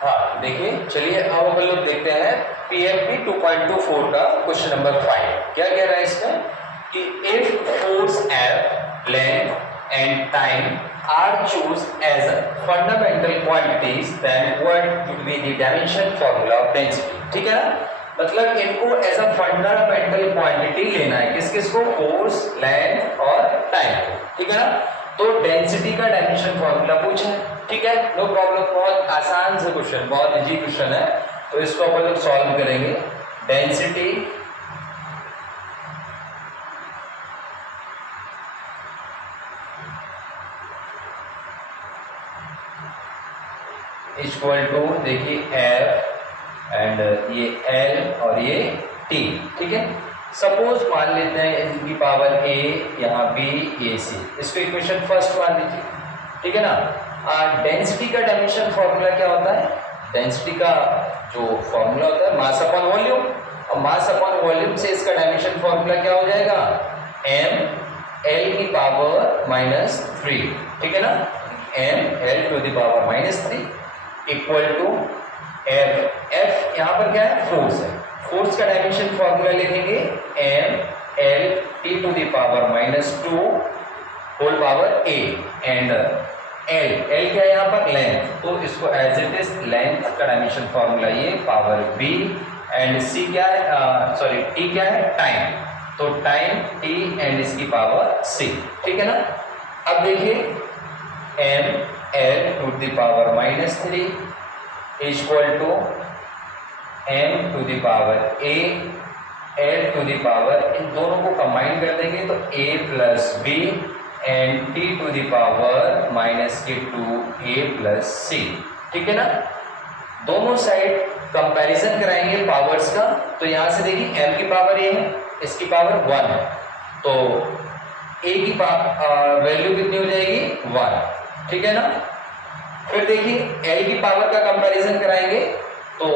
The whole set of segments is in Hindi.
हाँ देखिए, चलिए अब हम लोग देखते हैं PMP 2.24 का क्वेश्चन नंबर 5। क्या कह रहा है इसमें कि if force F, length and time are choose as fundamental quantities then what would be the dimension formula of density. ठीक है ना, मतलब इनको एज अ फंडामेंटल क्वांटिटी लेना है, किस किस को, फोर्स, लेंथ और टाइम को। ठीक है ना, तो डेंसिटी का डायमेंशन फार्मूला पूछा है। ठीक है, नो प्रॉब्लम, बहुत आसान से क्वेश्चन, बहुत इजी क्वेश्चन है, तो इसको अपन लोग सॉल्व करेंगे। डेंसिटी इक्वल टू, देखिए F एंड ये L और ये T। ठीक है, सपोज मान लेते हैं इनकी पावर A, यहाँ B, ये C, इसको इक्वेशन फर्स्ट मान लीजिए। ठीक है ना, डेंसिटी का डायमेंशन फॉर्मूला क्या होता है, डेंसिटी का जो फॉर्मूला होता है मास अपॉन वॉल्यूम, और मास अपॉन वॉल्यूम से इसका डायमेंशन फॉर्मूला क्या हो जाएगा, m l की पावर -3। ठीक है ना, m l to the power -3 equal to f यहाँ पर क्या है, फोर्स है, फोर्स का डायमेंशन फॉर्मूला लिखेंगे m l t to the power -2 whole power a and L क्या है यहाँ पर, लेंथ, तो इसको एज इट इज लेंथ का डायमेंशन फॉर्मूला ये पावर b एंड c क्या है, सॉरी t क्या है, टाइम, तो टाइम t एंड इसकी पावर c। ठीक है ना, अब देखिए m l to the power -3 equal to m to the power a l to the power, इन दोनों को कंबाइन कर देंगे तो a plus b and t to the power -2a plus c। ठीक है ना, दोनों साइड कंपैरिजन कराएंगे पावर्स का, तो यहां से देखिए m की पावर a है, इसकी पावर 1 है, तो a की वैल्यू कितनी हो जाएगी, 1। ठीक है ना, फिर देखिए l की पावर का कंपैरिजन कराएंगे, तो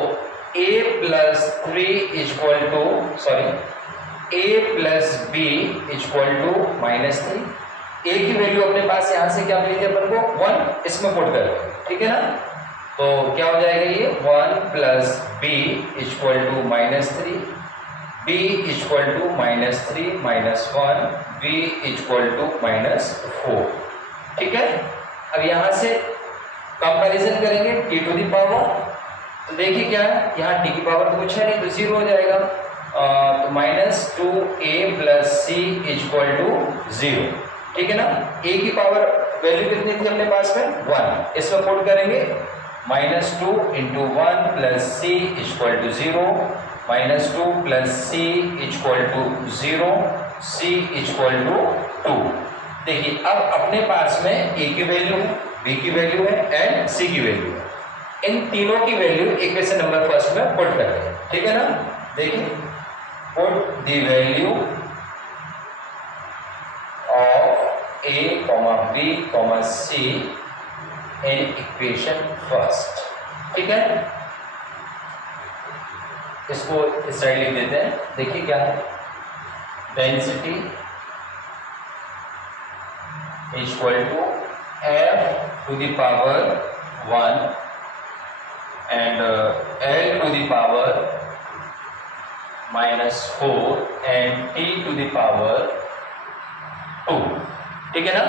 a plus 3 equal to, sorry a plus b equal to -3। a की वैल्यू अपने पास यहां से क्या मिलेगी अपन को, 1, इसमें पुट कर। ठीक है ना, तो क्या हो जाएगा ये 1 plus b equal to -3, b equal to -3 -1, b equal to -4। ठीक है, अब यहां से कंपैरिजन करेंगे t टू द पावर, तो देखिए क्या है, यहाँ t की पावर तो कुछ है नहीं, तो 0 हो जाएगा, तो -2a plus c equal to 0। ठीक है ना, a की पावर वैल्यू कितनी थी अपने पास में, 1, इसमें पुट करेंगे -2 into 1 plus c equal to 0, -2 plus c equal to 0, c equal to 2। देखिए अब अपने पास में a की वैल्यू है, b की वैल्यू है एंड c की वैल्यू है, इन तीनों की वैल्यू इक्वेशन नंबर फर्स्ट में पुट कर दें। ठीक है ना, देखिए put the value of a, b, c in equation first. ठीक है, इसको इस साइड लिख देते हैं। देखिए क्या है, density equal to f to the power 1 and L to the power -4 and T to the power 2। ठीक है ना,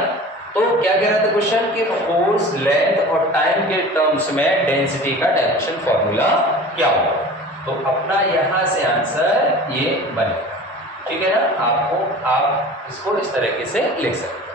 तो क्या कह रहा था क्वेश्चन कि फोर्स, लेंथ और टाइम के टर्म्स में डेंसिटी का डायमेंशन फॉर्मूला क्या होगा, तो अपना यहां से आंसर ये बनेगा। ठीक है ना, आप इसको इस तरीके से लिख सकते हैं।